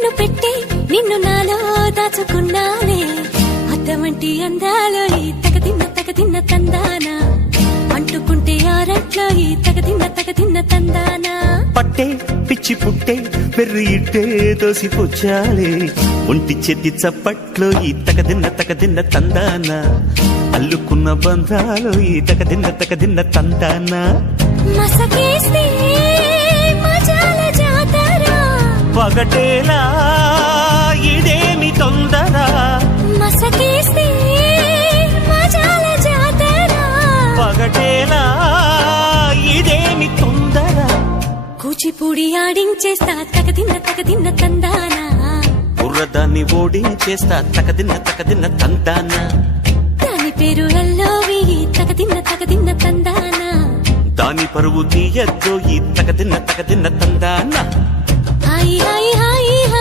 కన్ను పెట్టి నిన్ను నాలో దాచుకున్నానే అద్దమంటి అందాలో ఈ తగదిన్న తందానా అంటుకుంటే ఆరట్లో ఈ తగదిన్న తందానా పట్టే పిచ్చి పుట్టే పెర్రి ఇట్టే దోసిపుచ్చాలే ఒంటి చెద్ది చప్పట్లో ఈ తగదిన్న తందానా అల్లుకున్న బంధాలు ఈ తగదిన్న తందానా మసకేస్తే మజాల జాతర పగటేలా ఇదేమి తొందర మసకేస్తే మజాల జాతర పగటేలా ఇదేమి తొందర కూచిపూడి ఆడించేస్తా తగదిన్న తందానా బుర్రదాన్ని ఓడించేస్తా తగదిన్న తందానా దాని పేరు అల్లోవి తగదిన్న తందానా దాని పరువు తీయద్దు ఈ తగదిన్న తందానా హాయ్ హాయ్ హాయ్